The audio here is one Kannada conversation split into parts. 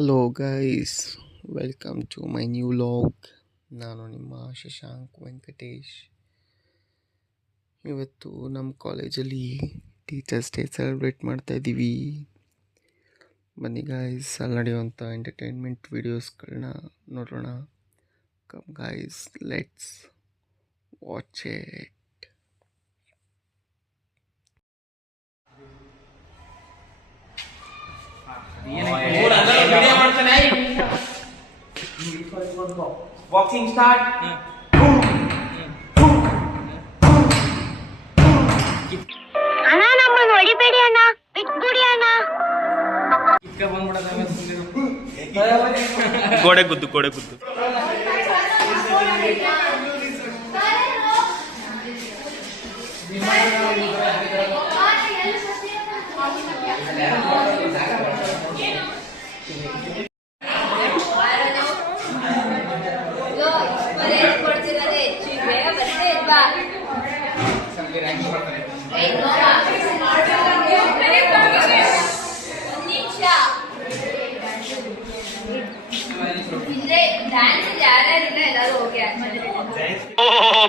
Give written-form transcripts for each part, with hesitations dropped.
Hello guys, welcome to my new vlog. ನಾನು ನಿಮ್ಮ ಶಶಾಂಕ್ ವೆಂಕಟೇಶ್. ಇವತ್ತು ನಮ್ಮ ಕಾಲೇಜಲ್ಲಿ ಟೀಚರ್ಸ್ ಡೇ ಸೆಲೆಬ್ರೇಟ್ ಮಾಡ್ತಾಯಿದ್ದೀವಿ. ಬನ್ನಿ ಗೈಸ್, ಅಲ್ಲಿ ನಡೆಯುವಂಥ ಎಂಟರ್ಟೈನ್ಮೆಂಟ್ ವೀಡಿಯೋಸ್ಗಳನ್ನ ನೋಡೋಣ. Come guys, let's watch it. Boxing start. ಅಣ್ಣ ನಮ್ಮನ್ನು ಹೊಡಿಬೇಡಿ ಅಣ್ಣ, ಬಿಟ್ಬಿಡಿ ಅಣ್ಣ. ಗೋಡೆ ಗುದ್ದು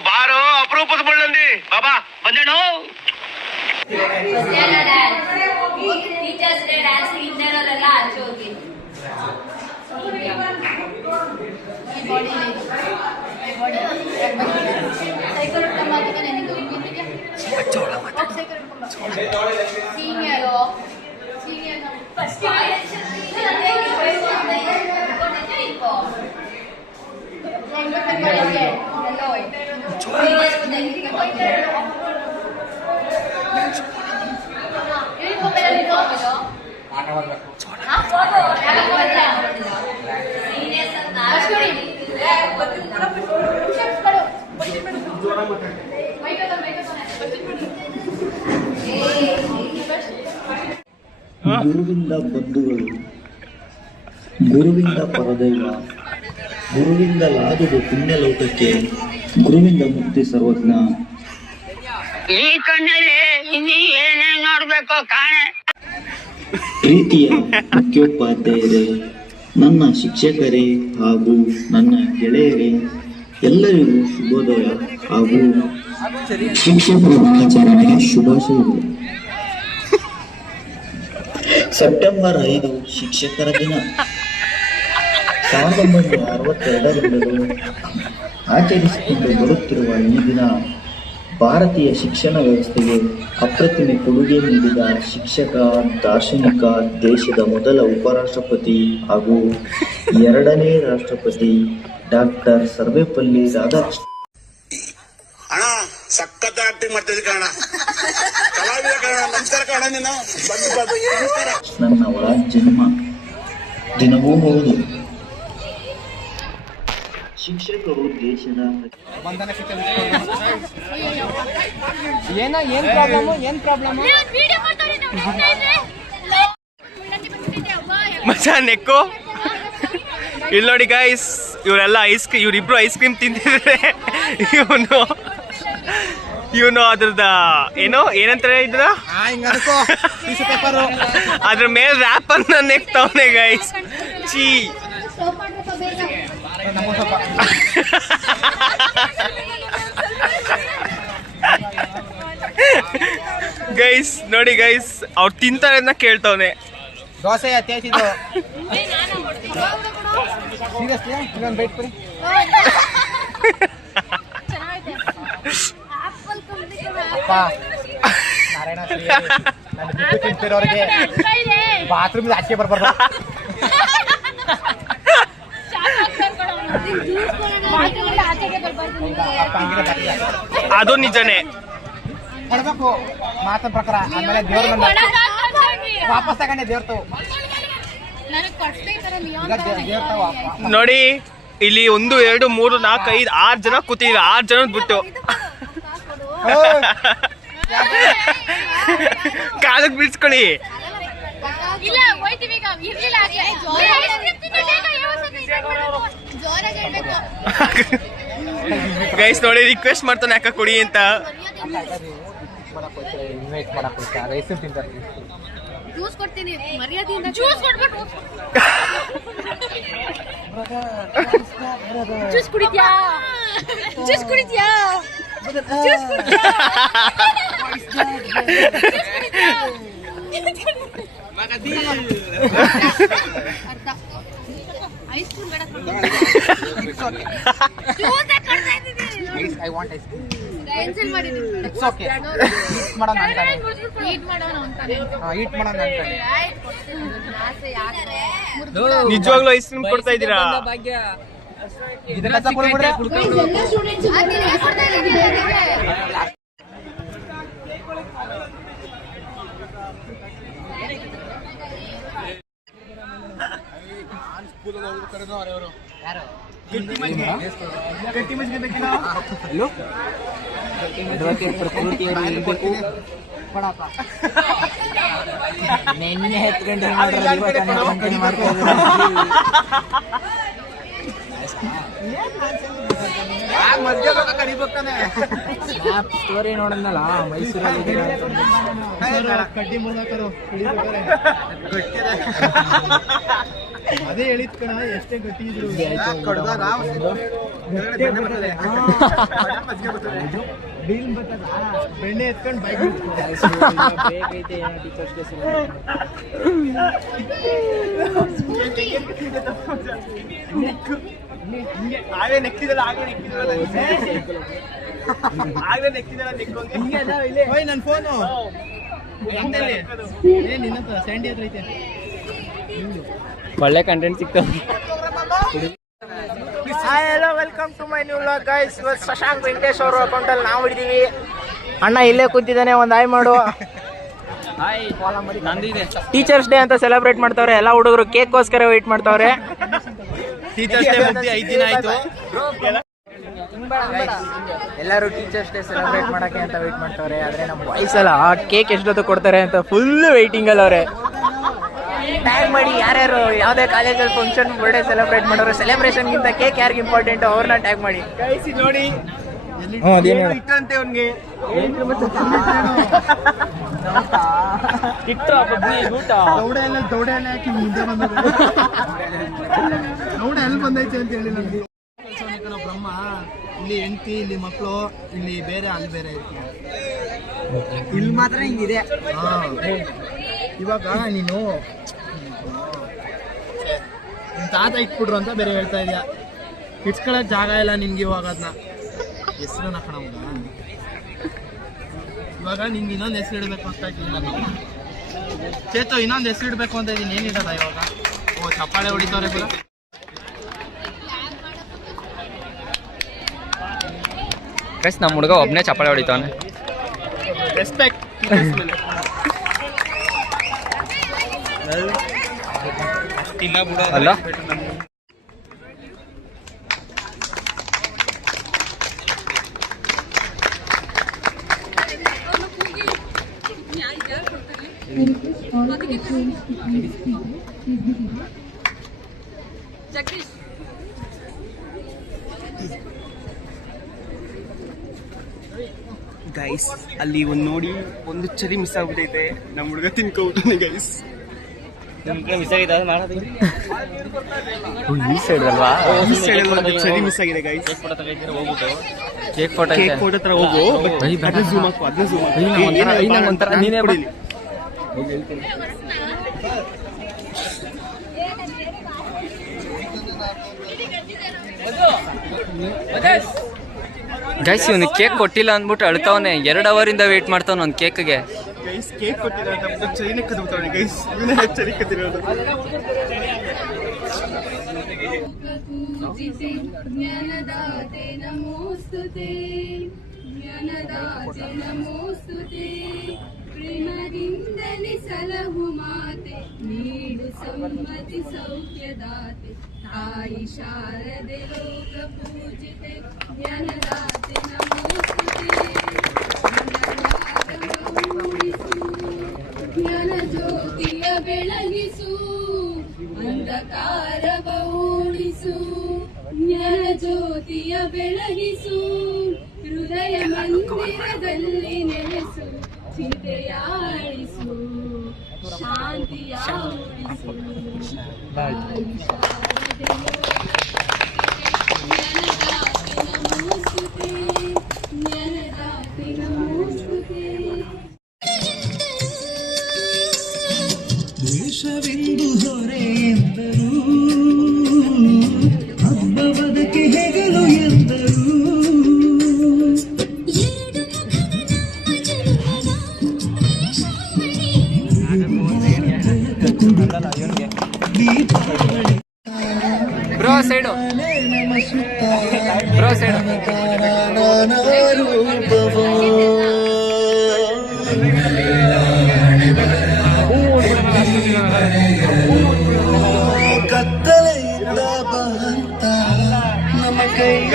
ಬಾರೋ ಅಪರೂಪದ ಬಳ್ಳಂದಿ ಬಾಬಾ ಬಂದೇಣು. ಟೀಚರ್ಸ್ ಡೇ ಡ್ಯಾನ್ಸ್ ಹಿಂದೆಲ್ಲ ಆಚೆ ಹೋಗಿ ಗುರುವಿಂದ ಬಂಧುಗಳು, ಗುರುವಿಂದ ಪರದೈವ, ಗುರುವಿಂದ ಲಾದುದು ಪುಣ್ಯಲೋಕಕ್ಕೆ, ಗುರುವಿಂದ ಮುಕ್ತಿ ಸರ್ವಜ್ಞ. ಈ ಕಣ್ಣಲ್ಲಿ ಇನ್ನೀ ಏನೇನ್ ನೋಡ್ಬೇಕು ಕಾಣೆ. ಪ್ರೀತಿಯ ಮುಖ್ಯೋಪಾಧ್ಯಾಯರೇ, ನನ್ನ ಶಿಕ್ಷಕರೇ ಹಾಗೂ ನನ್ನ ಗೆಳೆಯರೇ, ಎಲ್ಲರಿಗೂ ಶುಭೋದಯ ಹಾಗೂ ಶಿಕ್ಷಕರ ದಿನಾಚರಣೆಗೆ ಶುಭಾಶಯಗಳು. ಸೆಪ್ಟೆಂಬರ್ 5 ಶಿಕ್ಷಕರ ದಿನ. 1962ರಿಂದಲೂ ಆಚರಿಸಿಕೊಂಡು ಬರುತ್ತಿರುವ ಈ ದಿನ ಭಾರತೀಯ ಶಿಕ್ಷಣ ವ್ಯವಸ್ಥೆಗೆ ಅಪ್ರತಿಮ ಕೊಡುಗೆ ನೀಡಿದ ಶಿಕ್ಷಕ, ದಾರ್ಶನಿಕ, ದೇಶದ ಮೊದಲ ಉಪರಾಷ್ಟ್ರಪತಿ ಹಾಗೂ 2ನೇ ರಾಷ್ಟ್ರಪತಿ ಡಾಕ್ಟರ್ ಸರ್ವೇಪಲ್ಲಿ ರಾಧಾಕೃಷ್ಣ ಅಣ್ಣ ಸಖತ್ ಆಕ್ಟಿಂಗ್ ಮಾಡ್ತಿದ್ದೆ ಕಾರಣ ಕಲಾವಿದ ಕಾರಣ. ನಮಸ್ಕಾರ ಕಾರಣ ನೀನು ನನ್ನವರ ಜನ್ಮ ದಿನವೂ ಹೌದು. ಶಿಕ್ಷಕರು ದೇಶದ ಮಜಾ ನೆಕ್ಕು. ಇಲ್ಲಿ ನೋಡಿ ಗೈಸ್, ಇವರೆಲ್ಲ ಇವರಿಬ್ರು ಐಸ್ ಕ್ರೀಮ್ ತಿಂತಿದ್ರೆ ಇವನು ಅದ್ರದ ಏನಂತಾರೆ ಇದ್ರ ಅದ್ರ ಮೇಲೆ ರ್ಯಾಪ್ ಅನ್ನ ನೆಕ್ತವನೆ ಗೈಸ್. ಚೀ ಗೈಸ್ ನೋಡಿ ಗೈಸ್, ಅವ್ರು ತಿಂತಾರೆ ಅಂತ ಕೇಳ್ತವನೆ. ದೋಸೆ ತೇಚಿದ್ದು ಅಪ್ಪ ನಾರಾಯಣ ನನ್ನ ತಿಂತಿರೋರಿಗೆ ಬಾತ್ರೂಮ್ ಆಚೆ ಬರ್ಬಾರ್ದು. ಅದು ನಿಜನೇ ಕೊಡ್ಬೇಕು ಮಾತಿನ ಪ್ರಕಾರ. ಆಮೇಲೆ ದೇವ್ರ ವಾಪಸ್ ತಗೊಂಡೆ ದೇವ್ರತು ನೋಡಿ. ಇಲ್ಲಿ 1 2 3 4 5 6 ಜನ ಕೂತಿದ್ರು. 6 ಜನ ಬಿಟ್ಟು ಕಾಲಕ್ಕೆ ಬಿಡಿಸ್ಕೊಳ್ಳಿ. ಗೈಸ್ ನೋಡಿ, ರಿಕ್ವೆಸ್ಟ್ ಮಾಡ್ತಾನೆ ಅಕ್ಕ ಕೊಡಿ ಅಂತ. ಇನ್ವೈಟ್ ಮಾಡಕ್ ರೈಸ್ ತಿಂತಾರೆ. ಜ್ಯೂಸ್ ಕೊಡ್ತೀನಿ ಮರ್ಯಾದೆಯಿಂದ ಜ್ಯೂಸ್ ಕೊಡ್ಬಿಟ್ಟು ಜ್ಯೂಸ್ ಕುಡಿತ್ಯಾ ಜ್ಯೂಸ್ ಕುಡಿತ್ಯಾ ಜ್ಯೂಸ್ ಕುಡಿತ್ಯಾ ಐಸ್ ಕ್ರೀಮ್ ಬೇಡ I want ice cream. Cancel ಮಾಡಿದ್ದೀನಿ ಇಟ್ಸ್ ಓಕೆ. ಈಟ್ ಮಾಡೋಣ ಅಂತಾನೆ. ಈಟ್ ಮಾಡೋಣ ಅಂತಾನೆ ಈಟ್ ಮಾಡೋಣ ಅಂತಾನೆ. ನಿಜವಾಗ್ಲೂ ಐಸ್ ಕ್ರೀಮ್ ಕೊಡ್ತಾ ಇದ್ದೀರಾ? ಇದನ್ನ ತಗೊಳ್ಬಿಡ್ರೆ ಯಾರು ಗಟ್ಟಿ ಮಜ್ಜಿಗೆ ಬೇಕಿಲ್ಲ? ಕೊಡಪ್ಪ. ನೆನ್ನೆ ಎತ್ಕೊಂಡು ಸ್ಟೋರಿ ನೋಡಂದಲ್ಲ ಮೈಸೂರಲ್ಲಿ ಕಡ್ಡಿ ಮುರ್ದಾಕರು ಅದೇ ಹೇಳಿದ್ ಕಣ, ಎಷ್ಟೇ ಗಟ್ಟಿ ಇದ್ರು ಬೆಣ್ಣೆ ಎತ್ಕೊಂಡು ಬೈಕ್ ಬೇಕೈತೆ ಟೀಚರ್ಸ್ ಡೇ ಆಗಲೇ ನೆಕ್ಕಿದಲ್ಲ ಓಯ್ ನನ್ನ ಫೋನು ನಿನ್ನ ಹತ್ರ ಸ್ಯಾಂಡಿ ಹತ್ರ ಐತೆ. ಒಳ್ಳೆ ಕಂಟೆಂಟ್ ಸಿಗ್ತವೆ. Hi hello welcome to my new vlog guys. ಇವತ್ತು ಶಶಾಂಕ್ ವೆಂಕಟೇಶ್ ಅವರು ಅಕೌಂಟಲ್ಲಿ ನಾವು ಹಿಡಿದೀವಿ. ಅಣ್ಣ ಇಲ್ಲೇ ಕೂತಿದ್ದಾನೆ, ಒಂದು ಹಾಯ್ ಮಾಡು. ಟೀಚರ್ಸ್ ಡೇ ಅಂತ ಸೆಲೆಬ್ರೇಟ್ ಮಾಡ್ತಾವ್ರೆ. ಎಲ್ಲ ಹುಡುಗರು ಕೇಕ್ಗೋಸ್ಕರ ವೇಟ್ ಮಾಡ್ತಾವ್ರೆ. ಟೀಚರ್ಸ್ ಡೇ ಮುಗ್ದು 5 ದಿನ ಆಯ್ತು. ಎಲ್ಲರೂ ಟೀಚರ್ಸ್ ಡೇ ಸೆಲೆಬ್ರೇಟ್ ಮಾಡಕ್ಕೆ ಅಂತ ವೇಟ್ ಮಾಡ್ತಾವ್ರೆ. ಆದ್ರೆ ನಮ್ಮ ಬಾಯ್ಸ್ ಅಲ್ಲ ಕೇಕ್ ಎಷ್ಟೊತ್ತು ಕೊಡ್ತಾರೆ ಅಂತ ಫುಲ್ ವೇಟಿಂಗ್ ಅಲ್ಲಿ ಅವ್ರೆ. ಟ್ಯಾಗ್ ಮಾಡಿ ಯಾರ್ಯಾರು ಯಾವ್ದೇ ಕಾಲೇಜಲ್ಲಿ ಫಂಕ್ಷನ್ ಬರ್ಡೇ ಸೆಲೆಬ್ರೇಟ್ ಮಾಡೋರು, ಸೆಲೆಬ್ರೇಷನ್ಗಿಂತ ಕೇಕ್ ಯಾರಿಗೆ ಇಂಪಾರ್ಟೆಂಟ್ ಅವ್ರನ್ನ ಟ್ಯಾಗ್ ಮಾಡಿ. ನೋಡಿ ಇಟ್ಟಂತೆ ಅವ್ನಿಗೆ ದೌಡೆ ಹಾಕಿ ಮುಂದೆ ಬಂದ ದೌಡೆ ಎಲ್ಲಿ ಬಂದೈತೆ ಅಂತ ಹೇಳಿ ನನಗೆ. ಬ್ರಹ್ಮ ಇಲ್ಲಿ ಹೆಂಡತಿ, ಇಲ್ಲಿ ಮಕ್ಕಳು, ಇಲ್ಲಿ ಬೇರೆ ಅಲ್ಲಿ ಬೇರೆ ಇರ್ತೀವಿ. ಇಲ್ಲಿ ಮಾತ್ರ ಹಿಂಗಿದೆ. ಇವಾಗ ನೀನು ನಿನ್ ತಾತ ಇಟ್ಬಿಟ್ರು ಅಂತ ಬೇರೆ ಹೇಳ್ತಾ ಇದೀಯ. ಇಟ್ಕೊಳಕ್ ಜಾಗ ಇಲ್ಲ ನಿನ್ಗೆ. ಇವಾಗ ಅದನ್ನ ಹೆಸರು ನಕಣ ಇವಾಗ ನಿಂಗೆ ಇನ್ನೊಂದು ಹೆಸರು ಇಡಬೇಕು ಅಂತ ಇದ್ದೀನಿ ನಾನು. ಚೇತು ಇನ್ನೊಂದು ಹೆಸರು ಇಡಬೇಕು ಅಂತ ಇದ್ದೀನಿ. ಏನಿಡಲ್ಲ ಇವಾಗ? ಓ ಚಪ್ಪಾಳೆ ಹೊಡಿತವ್ರೆ ಬಿಡ. ನಮ್ಮ ಹುಡುಗ ಒಬ್ಬನೇ ಚಪ್ಪಾಳೆ ಹೊಡಿತಾವನೆ. ರೆಸ್ಪೆಕ್ಟ್ ಅಲ್ಲ ಗೈಸ್ ಅಲ್ಲಿ ಒಂದು ನೋಡಿ ಒಂದು ಚರಿ ಮಿಸ್ ಆಗ್ಬಿಟ್ಟೈತೆ. ನಮ್ಮ ಹುಡುಗ ತಿನ್ಕೋಬಿಟ್ಟಾನೆ ಗೈಸ್. ಮಿಸ್ ಆಗಿದೆ ಈ ಸೈಡ್ ಅಲ್ವಾ? ಚರಿ ಮಿಸ್ ಆಗಿದೆ guys. Cake photo cake photo ಹತ್ರ ಹೋಗು. ಅದನ್ನ ಝೂಮ್ ಹಾಕು, ಅದನ್ನ ಝೂಮ್ ಹಾಕು. ಒಂಥರ ನೀನೇ ಕೊಡಿಲಿ. ಗೈಸ್ ಇವನು ಕೇಕ್ ಕೊಟ್ಟಿಲ್ಲ ಅಂದ್ಬಿಟ್ಟು ಅಳ್ತಾವನೆ. 2 ಅವರಿಂದ ವೇಟ್ ಮಾಡ್ತಾವನ ಒಂದು ಕೇಕ್ಗೆ. ಗೈಸ್ ಕೇಕ್ ಕೊಟ್ಟಿಲ್ಲ ಅಂತ ಚರಿನ ಕದ್ಬಿಡ್ತಾವನೆ ಗೈಸ್. ಇವನೇ ಚರಿ ಕದ್ದಿರೋದು. ಜ್ಞಾನದಾತೆ ನಮೋಸ್ತುತೆ, ಜ್ಞಾನದಾತೆ ನಮೋಸ್ತುತೆ, ಪ್ರೇಮದಿಂದಲೇ ಸಲಹು ಮಾತೆ, ನೀಡು ಸಮ್ಮತಿ ಸೌಖ್ಯದಾತೆ, ತಾಯಿ ಶಾರದೆ ಲೋಕ ಪೂಜಿತೆ, ಜ್ಞಾನದಾತೆ ನಮೋಸ್ತುತೆ, ಜ್ಞಾನ ಜ್ಯೋತಿಯ ಬೆಳಗಿಸು, ಅಂಧಕಾರವ ಓಡಿಸು, ಜ್ಞಾನ ಜ್ಯೋತಿಯ ಬೆಳಗಿಸು, ಹೃದಯ ಮಂದಿರದಲ್ಲಿ ನೆಲೆಸು, ಚಿಂತೆಯಾಳಿಸು, ಶಾಂತಿಯ ಮೂಡಿಸು. ಜ್ಞಾನದಾತೆ ನಮೋಸ್ತುತೆ. ದ್ವೇಷವೆಂದು ಹೊರೆ ಎಂದರು, ಹಬ್ಬವದಕ್ಕೆ ಹೆಗಲು ಎಂದರು. Bro side, bro side. ಕತ್ತಲೆಯಿಂದ ಬಂತ ನಮ್ಮ ಕೈಯ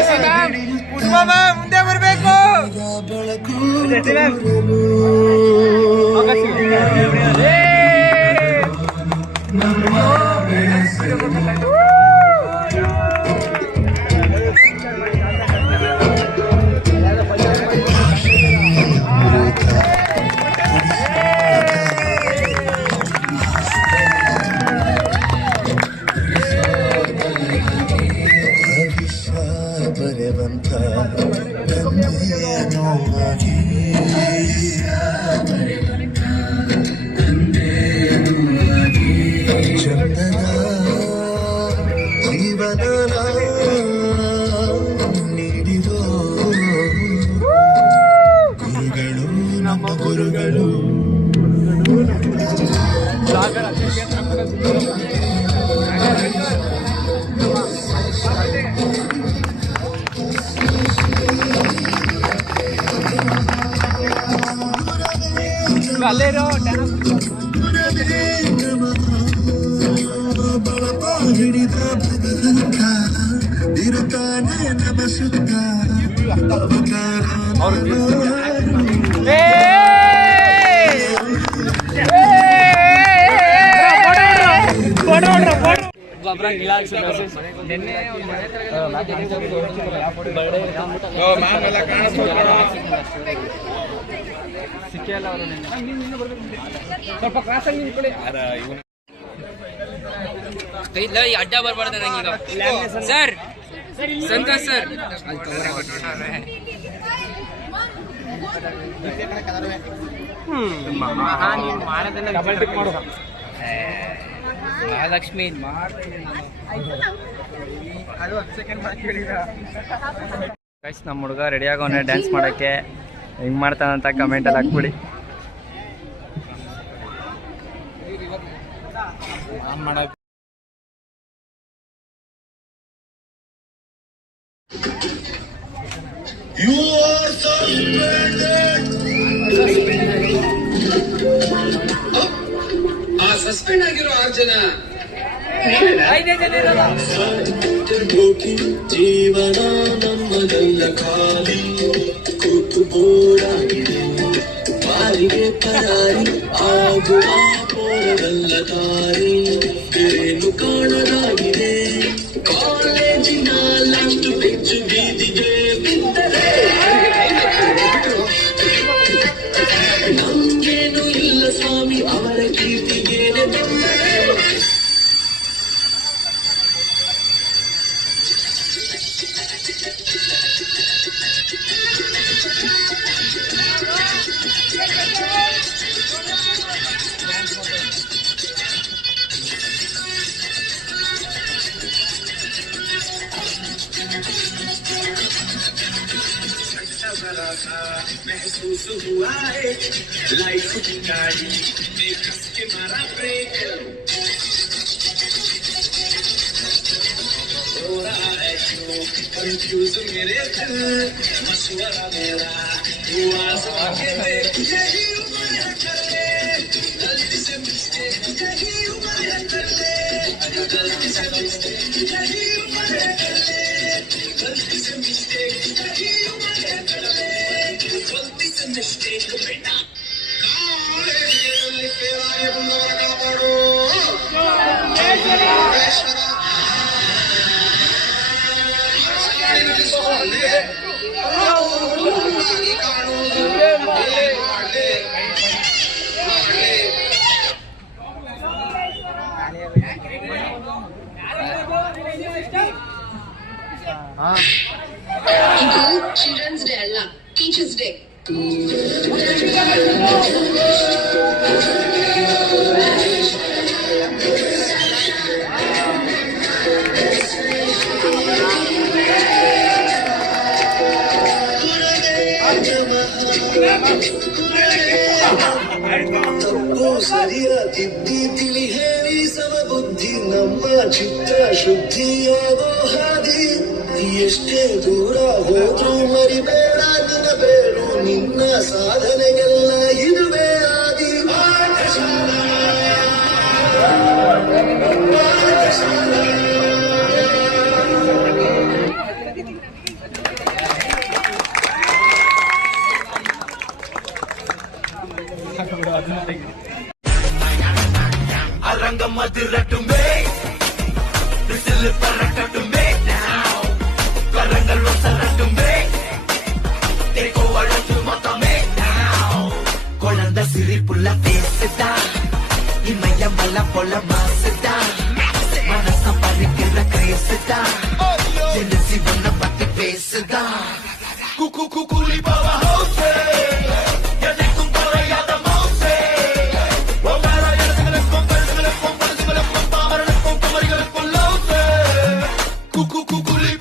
ಮುಂದೆ ಬರಬೇಕು. ಬೆಳಕು ಬರೆವಂತ ಚಂದದ ಜೀವನ ನೀಡಿರೋ ಗುರುಗಳು ನಮ್ಮ ಗುರುಗಳು. ಬಳಪ ಹಿಡಿದ ಭಗವಂತ ಇರುತ್ತಾನೆ ನಮ್ಮ ಸುತ್ತ. ಸ್ವಲ್ಪ ಕ್ರಾಸಾಗಿ ನಿಂತ್ಕೊಳ್ಳಿ. ಇಲ್ಲ ಈ ಅಡ್ಡ ಬರಬಾರ್ದು ನಂಗೀಗ. ಸರ್ ಸಂತೋಷ್ ಸರ್ ಮಹಾಲಕ್ಷ್ಮಿ ನಮ್ಮ ಹುಡುಗ ರೆಡಿ ಆಗೋನೆ ಡ್ಯಾನ್ಸ್ ಮಾಡಕ್ಕೆ. ಹೆಂಗ್ ಮಾಡ್ತಾನಂತ ಕಮೆಂಟಲ್ಲಿ ಹಾಕ್ಬಿಡಿ. You are ಸಸ್ಪೆಂಡ್ ಆಗಿರೋ 6 ಜನ ಜೀವನ ನಮ್ಮದಲ್ಲ ಖಾಲಿ ಕೂತು ಬೋರಾಗಿದೆ. ಬಾರಿಗೆ ಪರಾರಿ ಆಗುವ ಪೋರದಲ್ಲ ದಾರಿ ಬೇರೇನು ಕಾಣದಾಗಿದೆ. ಕಾಲೇಜಿನ ಲಾಸ್ಟ್ ಬೆಂಚು ಬೀದಿಗೆ ಬಿದ್ದರೆ ನಮ್ಗೇನು ಇಲ್ಲ ಸ್ವಾಮಿ ಅವರ ಕೀರ್ತಿಗೇನೆ ತೊಂದರೆ. महसूस हुआ है लाइफ की गाड़ी में घस के मारा ब्रेक. हो रहा है क्यों कंफ्यूज मेरे दिल. मशवरा मेरा हुआ आगे देख. यही उम्र कर ले गलती से मिस्टेक. यही उम्र कर ले गलती से मिस्टेक. यही उम्र कर ले गलती से मिस्टेक. यही उम्र कर ले गलती से मिस्टेक. बेटा काले तेरा ये बंदा का पड़ो ಇದು ಚಿಲ್ಡ್ರನ್ಸ್ ಡೇ ಅಲ್ಲ, ಟೀಚರ್ಸ್ ಡೇ. ತಪ್ಪು ಸರಿಯ ತಿದ್ದಿ ತಿಳಿ ಹೇಳಿ ಸಮಬುದ್ಧಿ ನಮ್ಮ ಚಿತ್ತ ಶುದ್ಧಿಯಾಗೋ ಹಾದಿ. ಎಷ್ಟೇ ದೂರ ಹೋದ್ರೂ ಮರಿಬೇಡ ನಿನ್ನ ಬೇರು, ನಿನ್ನ ಸಾಧನೆಗೆಲ್ಲ ಇದುವೇ ಆದಿ. குழந்த சிரிப்புள்ள பேசுதா, இமைய மல்ல போல மாசுதா, மனச பறிக்கிற கிரேசுதா, ஜெனசி ஒன்ன பத்தி பேசுதா. குக்கு குக்குலி பாவா ஹோசே, எனக்கும் குறையாத மோசே, ஒவ்வொரு இடங்களுக்கும் பரிசுகளுக்கும் பரிசுகளுக்கும் பாமரனுக்கும் குமரிகளுக்கும் லோசே. குக்கு குக்குலி